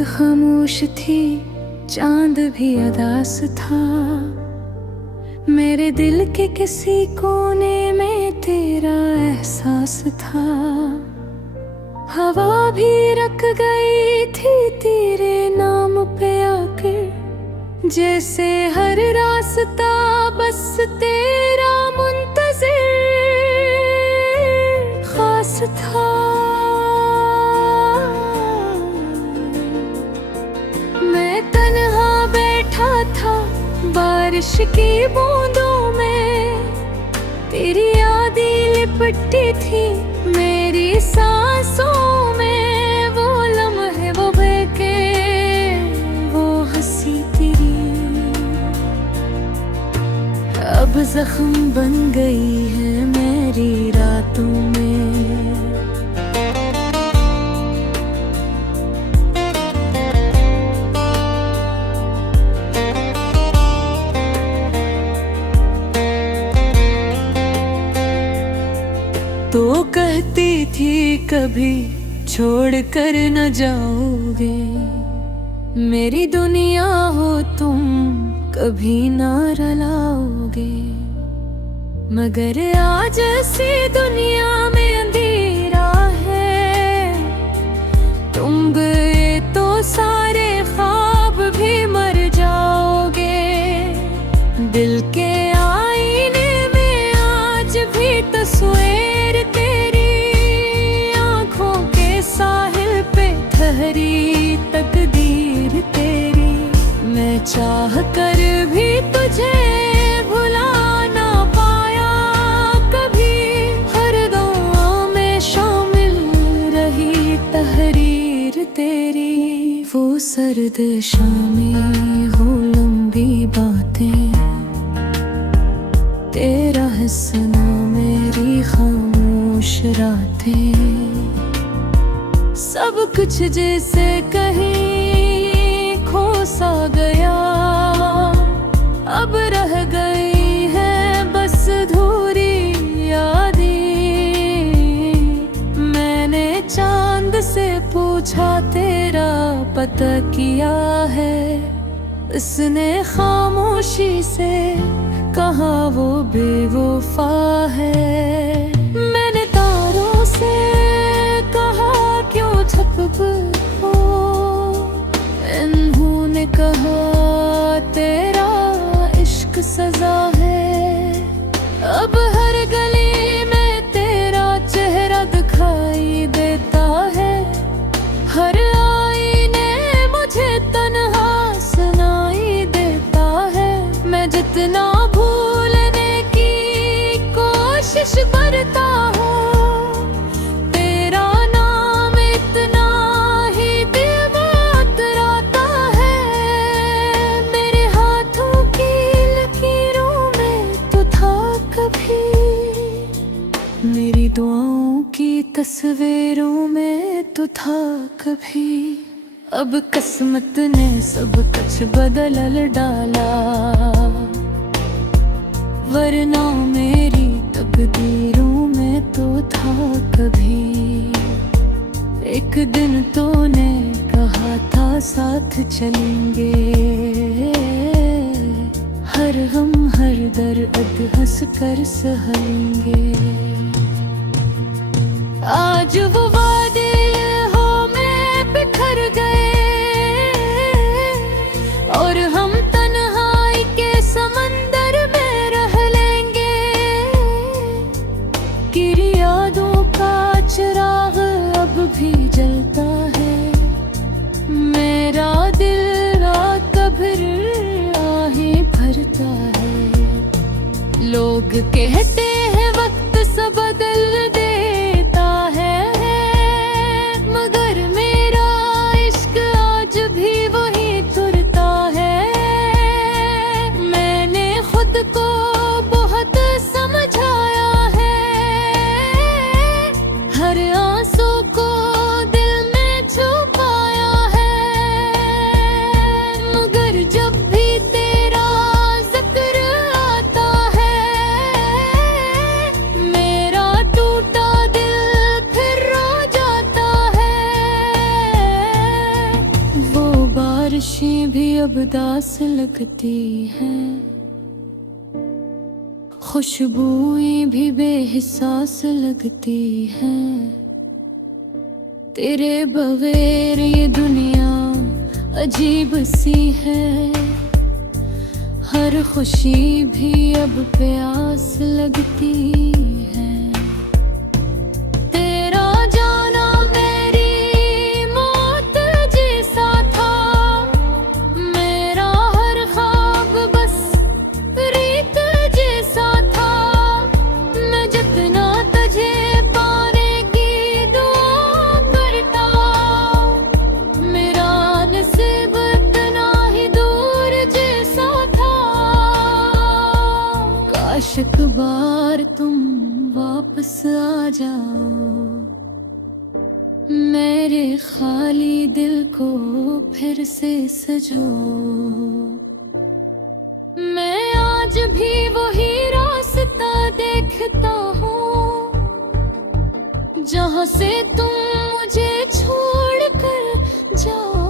खामोश थी, चांद भी अदास था। मेरे दिल के किसी कोने में तेरा एहसास था। हवा भी रख गई थी तेरे नाम पे आकर, जैसे हर रास्ता बस तेरा मुंतज़िर खास था। मैं तन्हा बैठा था बारिश की बूंदों में, तेरी यादें लिपटी थी मेरी सांसों में। वो लम्हे, वो बहके, वो हंसी तेरी अब जख्म बन गई है मेरी रातों में। तो कहती थी कभी छोड़ कर न जाओगे, मेरी दुनिया हो तुम कभी न रुलाओगे। मगर आज ऐसी दुनिया में अंधेरा है, तुम गए तो सारे ख्वाब भी मर जाओगे। दिल के आईने में आज भी तस्वीर तेरी, आंखों के साहिल पे ठहरी तकदीर तेरी। मैं चाह कर भी तुझे भुला ना पाया कभी, हर दुआ में शामिल रही तहरीर तेरी। वो सर्द शामें हो लंबी बातें, तेरा हंसना मेरी खामोश रातें। सब कुछ जैसे कहीं खो सा गया, अब रह गई है बस धूरी यादें। मैंने चांद से पूछा तेरा पता किया है, उसने खामोशी से कहा वो बेवफा है। मैंने तारों से कहा क्यों छुप हो, इन्होंने कहा तेरा इश्क सजा है। अब हर गली में तेरा चेहरा दिखाई देता है, हर आईने मुझे तन्हा सुनाई देता है। मैं जितना भूलने की कोशिश करता हूँ, तेरा नाम इतना ही दिल में उतराता है। मेरे हाथों की लकीरों में तो था कभी, मेरी दुआओं की तस्वीरों में तो था कभी। अब किस्मत ने सब कुछ बदल डाला, वरना मेरी तकदीरों में तो था कभी। एक दिन तूने कहा था साथ चलेंगे, हर गम हर दर्द हंस कर सहेंगे। आज वो वादे हो में बिखर गए, और हम तन्हाई के समंदर में रह लेंगे। गिरी यादों का चिराग अब भी जलता है, मेरा दिल रात भर आहें भरता है। लोग कहते हैं वक्त सब बदल देता है, मगर मेरा इश्क आज भी वही तुरता है। मैंने खुद को बहुत समझाया है, हर आंसू को दिल में छुपाया है। मगर जब भी तेरा जिक्र आता है, मेरा टूटा खुशी भी अब दास लगती है, खुशबुएं भी बेहिसास लगती है। तेरे बगैर ये दुनिया अजीब सी है, हर खुशी भी अब प्यास लगती है। तेरा जाना मेरी मौत जैसा था, मेरा हर ख्वाब बस रीत जैसा था। मैं जितना तुझे पाने की दुआ करता, मेरा नसीब इतना ही दूर जैसा था। काश एक बार तुम वापस आ जाओ, मेरे खाली दिल को फिर से सजो। मैं आज भी वही रास्ता देखता हूँ, जहाँ से तुम मुझे छोड़ कर जाओ।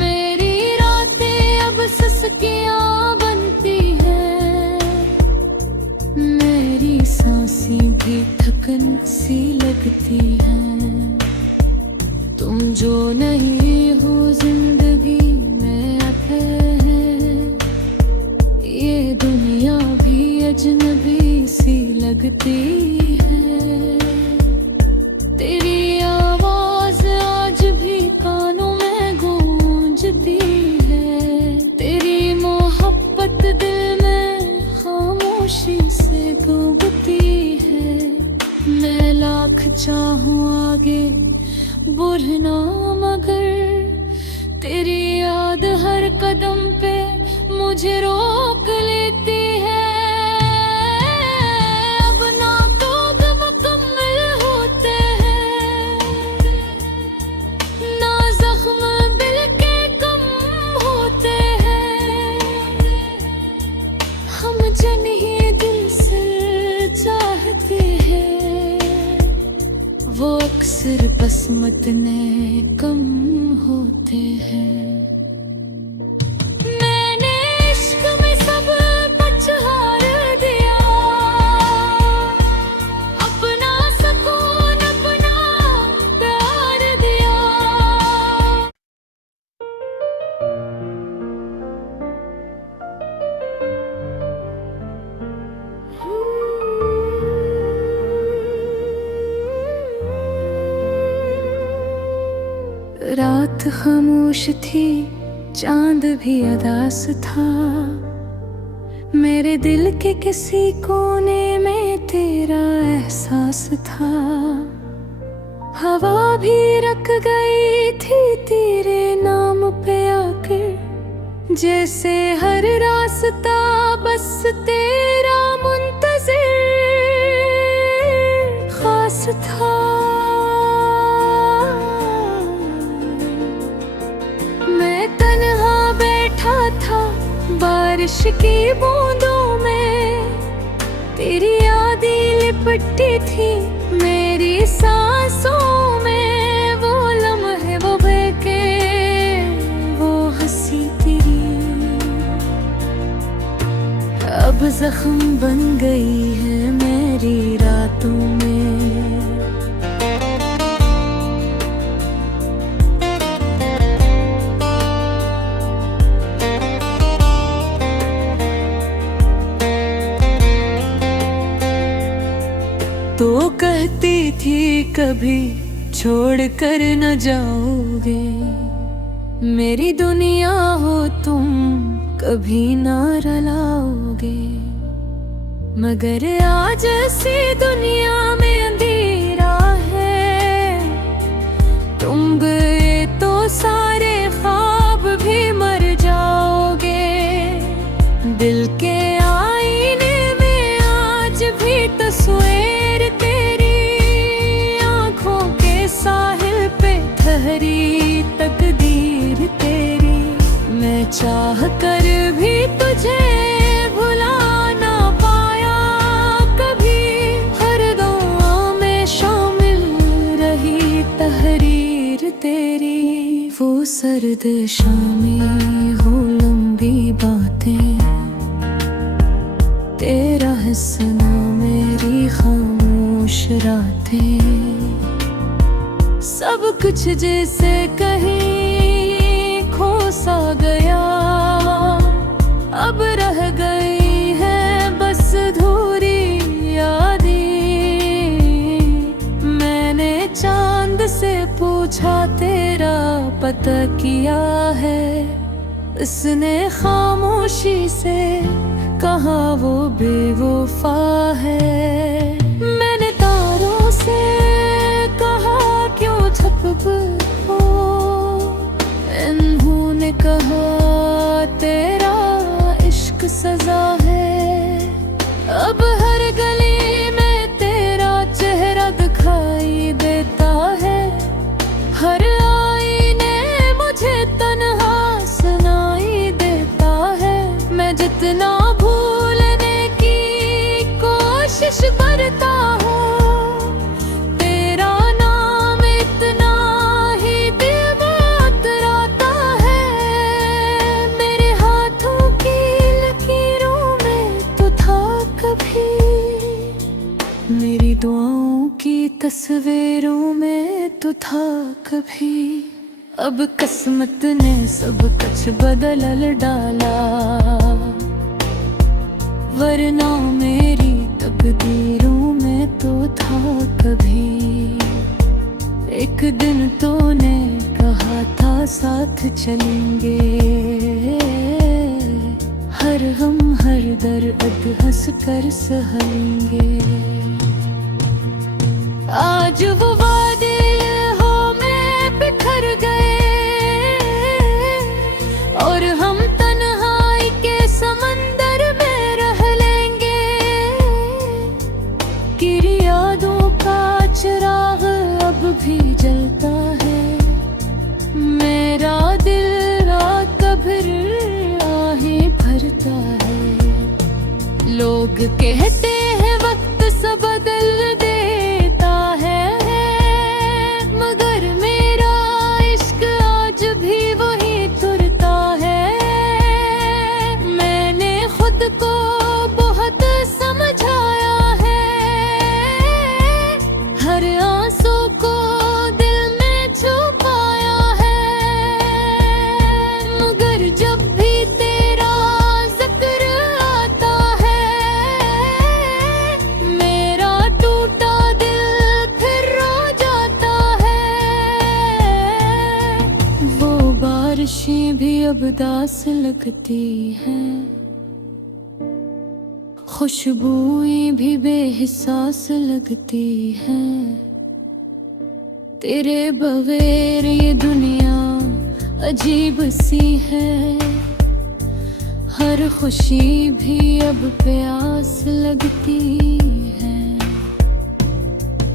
मेरी रातें अब सस्कियाँ बनती हैं, मेरी सांसें भी थकन सी लगती हैं। तुम जो नहीं हो जिंदगी में आते हैं, ये दुनिया भी अजनबी सी लगती है। तेरी आवाज आज भी कानों में गूंजती है, तेरी मोहब्बत दिल में खामोशी से डूबती है। मैं लाख चाहूं आगे बढ़ना, मगर तेरी याद हर कदम पे मुझे रोक लेती है। अब ना कब मुकम्मल होते हैं, ना जख्म दिल के कम होते हैं। हम जन ही दिल से चाहते हैं, वो अक्सर बसमत ने कम होते हैं। मैंने इश्क में सब कुछ हार दिया, अपना सुकून अपना प्यार दिया। रात खामोश थी, चांद भी अदास था, मेरे दिल के किसी कोने में तेरा एहसास था। हवा भी रख गई थी तेरे नाम पे आकर, जैसे हर रास्ता बस तेरा मुंतज़िर खास था। बारिश की बूंदों में तेरी यादें लिपटी थी, मेरी सांसों में वो लम्हे वो बहके वो हंसी तेरी अब जख्म बन गई है मेरी रातों में। तो कहती थी कभी छोड़ कर न जाओगे, मेरी दुनिया हो तुम कभी न रुलाओगे। मगर आज ऐसी दुनिया में अंधेरा है, तुम गए तो सारे ख्वाब भी मर जाओगे। दिल के आईने में आज भी तस्वीर तेरी, आंखों के साहिल पे ठहरी तकदीर तेरी। मैं चाह कर भी तुझे भुला ना पाया कभी, हर दुआ में शामिल रही तहरीर तेरी। वो सर्द शामें हो लंबी बातें, तेरा हंसना मेरी खामोश रातें, सब कुछ जैसे कहीं खो सा गया, अब रह गई है बस धूरी यादें। मैंने चांद से पूछा तेरा पता किया है, इसने खामोशी से कहा वो बेवफा है। मैंने तारों से कहा क्यों छुप हो, इन्होंने कहा तेरा इश्क सजा है। अब हर गली में तेरा चेहरा दिखाई देता है, हर आईने मुझे तन्हा सुनाई देता है। मैं जितना भूलने की कोशिश करता हूँ, तेरा नाम इतना ही दिल में उतराता है। मेरे हाथों की लकीरों में तो था कभी, मेरी दुआओं की तस्वीरों में तो था कभी। अब किस्मत ने सब कुछ बदल डाला, वरना मेरी तकदीरों में तो था कभी। एक दिन तूने कहा था साथ चलेंगे, हर गम हर दर्द हंस कर सहेंगे। आज वो वादे हमें बिखर गए, और हम तन्हाई के समंदर में रह लेंगे। गिरी यादों का चिराग अब भी जलता है, मेरा दिल रात भर आहें भरता है। लोग कहते हैं वक्त सब बदल देता है, मगर मेरा इश्क आज भी वही तुरता है। मैंने खुद को बहुत समझाया है, हर आंसू को दिल में छुपाया है। मगर जब भी तेरा जिक्र आता है, मेरा टूटा दिल फिर रो जाता है। वो बारिशें भी अब दास लगती हैं, खुशबुएं भी बेहिसास लगती हैं। तेरे बगैर ये दुनिया अजीब सी है, हर खुशी भी अब प्यास लगती है।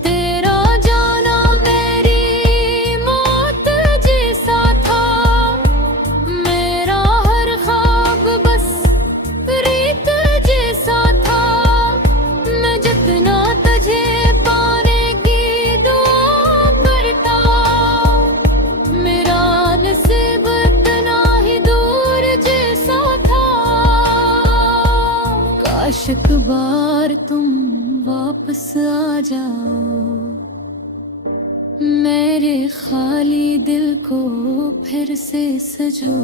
तेरा जाना मेरी मौत जैसा था, मेरा हर ख्वाब बस रीत जैसा था। मैं जितना तुझे पाने की दुआ करता, मेरा नसीब इतना ही दूर जैसा था। काश एक बार तुम वापस आ जाओ, मेरे खाली दिल को फिर से सजो।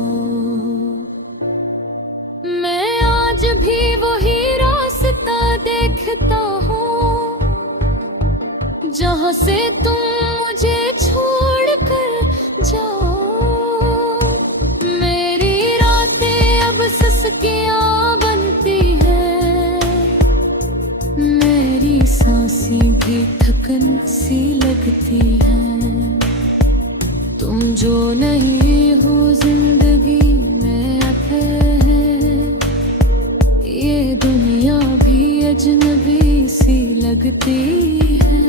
मैं आज भी वही रास्ता देखता हूँ, जहाँ से तुम मुझे छोड़ कर जाओ। मेरी रातें अब सस्कियाँ बनती हैं, मेरी सांसें भी थकन सी लगती हैं। तुम जो नहीं हो जिंदगी में आते हैं, ये दुनिया भी अजनबी सी लगती है।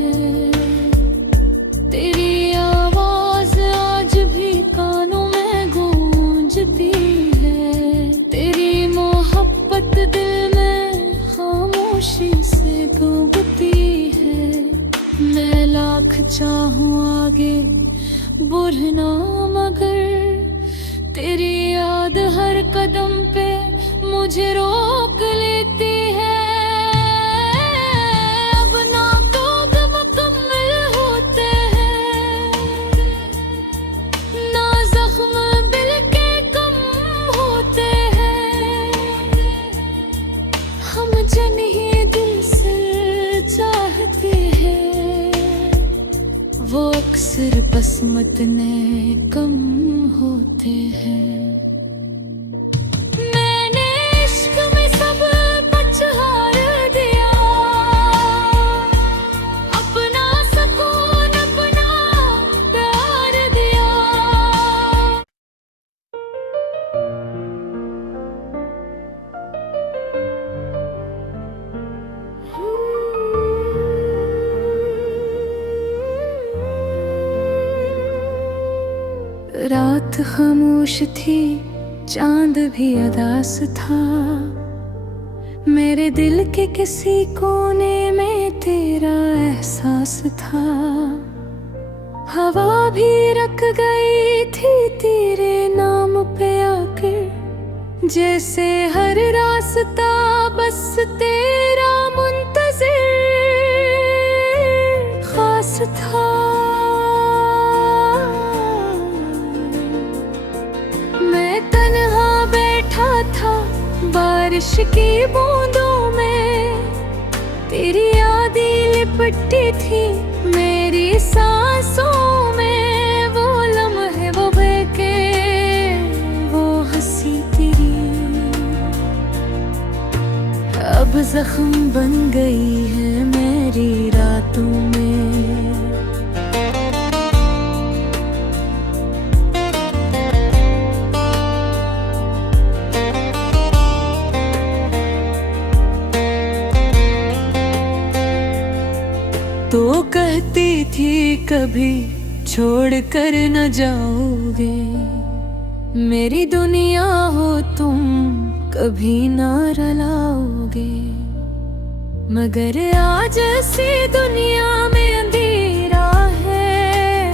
तेरी आवाज आज भी कानों में गूंजती है, तेरी मोहब्बत दिल में खामोशी से डूबती है। मैं लाख चाहूं आगे बढ़ना कदम पे मुझे रोक लेती है। अब ना कब मुकम्मल होते हैं, ना जख्म दिल के कम होते हैं। हम जन ही दिल से चाहते हैं, वो अक्सर बसमत ने कम होते हैं। मैंने इश्क में सब कुछ हार दिया, अपना सुकून अपना प्यार दिया। रात खामोश थी, चांद भी अदास था। मेरे दिल के किसी कोने में तेरा एहसास था। हवा भी रख गई थी तेरे नाम पे आकर, जैसे हर रास्ता बस तेरा मुंतज़िर खास था। बारिश की बूंदों में तेरी यादें लिपटी थी मेरी सांसों में। वो लम्हे वो बहके वो हंसी तेरी अब जख्म बन गई है मेरी रातों में। तो कहती थी कभी छोड़ कर न जाओगे, मेरी दुनिया हो तुम कभी न रुलाओगे। मगर आज ऐसी दुनिया में अंधेरा है,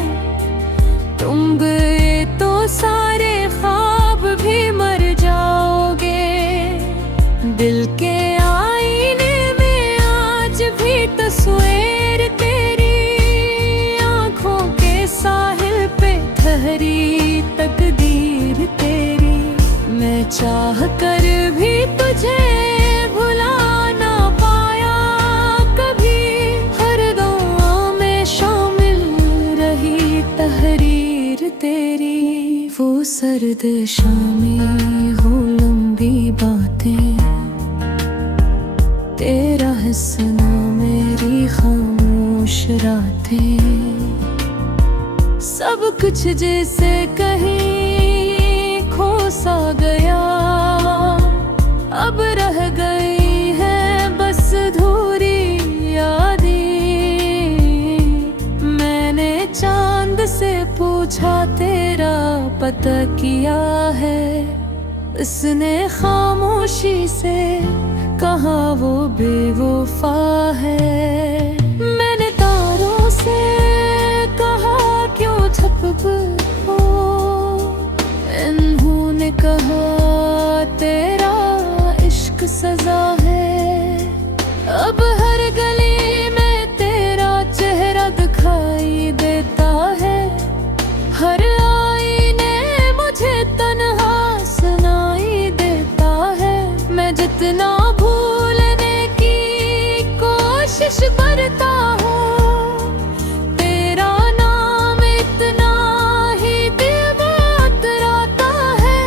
तुम गए तो सारे ख्वाब भी मर जाओगे। दिल के आईने में आज भी तस्वीर तेरी, आंखों के साहिल पे ठहरी तकदीर तेरी। मैं चाह कर भी तुझे भुला ना पाया कभी, हर दुआ में शामिल रही तहरीर तेरी। वो सर्द शामें हो लंबी बातें, तेरा हंसना मेरी खामोश रातें। सब कुछ जैसे कहीं खो सा गया, अब रह गई है बस अधूरी यादें। मैंने चांद से पूछा तेरा पता किया है, उसने खामोशी से कहा वो बेवफा है। मैंने तारों से कहा क्यों छुप हो, इन्होंने कहा तेरा इश्क सजा है। अब हर गली में तेरा चेहरा दिखाई देता है, हर आईने मुझे तन्हा सुनाई देता है। मैं जितना भूलने की कोशिश करता हूँ, तेरा नाम इतना ही दिल में उतराता है।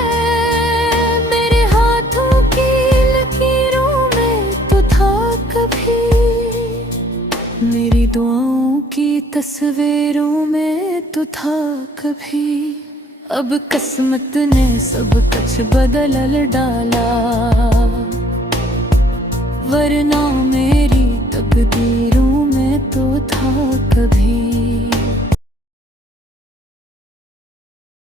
मेरे हाथों की लकीरों में तो था कभी, मेरी दुआओं की तस्वीरों में तो था कभी। अब किस्मत ने सब कुछ बदल डाला, वरना मेरी तकदीरों में तो था कभी।